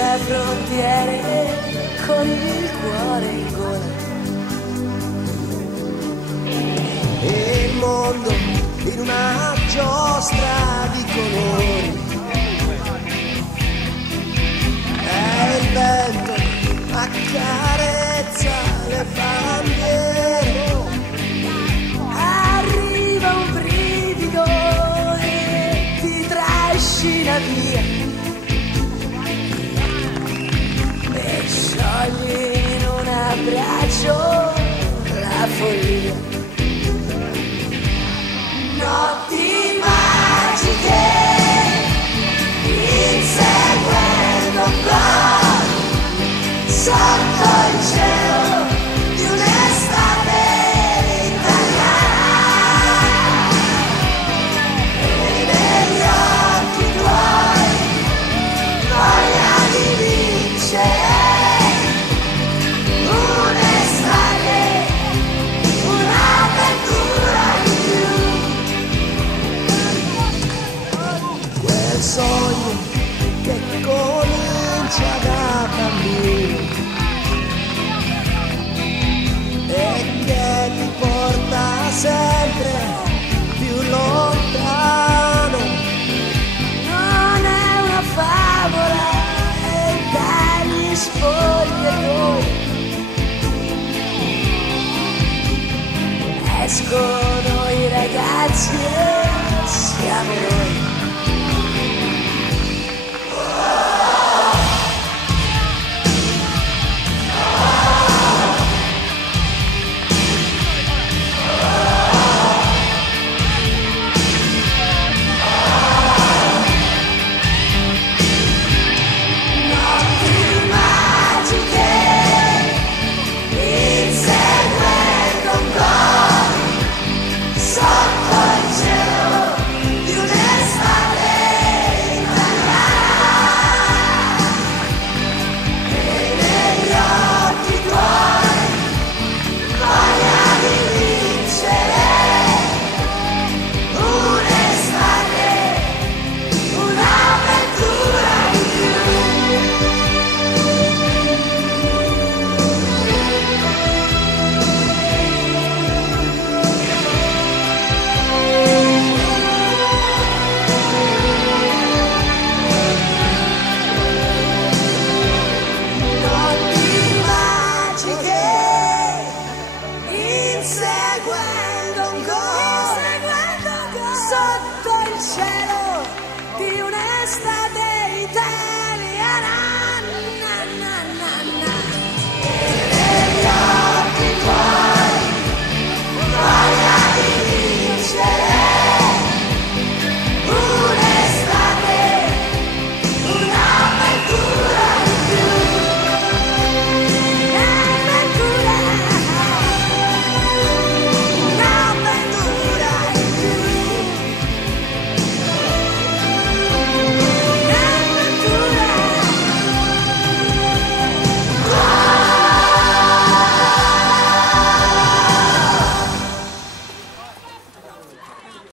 senza frontiere, con il cuore in gola. E il mondo in una giostra di colori. E il vento accarezza le bandiere. Arriva un brivido e ti trascina via e sciogli in un abbraccio la follia. Notti magiche, inseguendo un po' sotto il cielo di un'estate italiana. E negli occhi tuoi voglia di vincere. Un'estate, un'avventura in più. Quel sogno che comincia da bambino e che ti porta sempre più lontano. Non è una favola, è dagli spogliatoi. Escono i ragazzi e siamo noi. Sotto il cielo di un'estate italiana.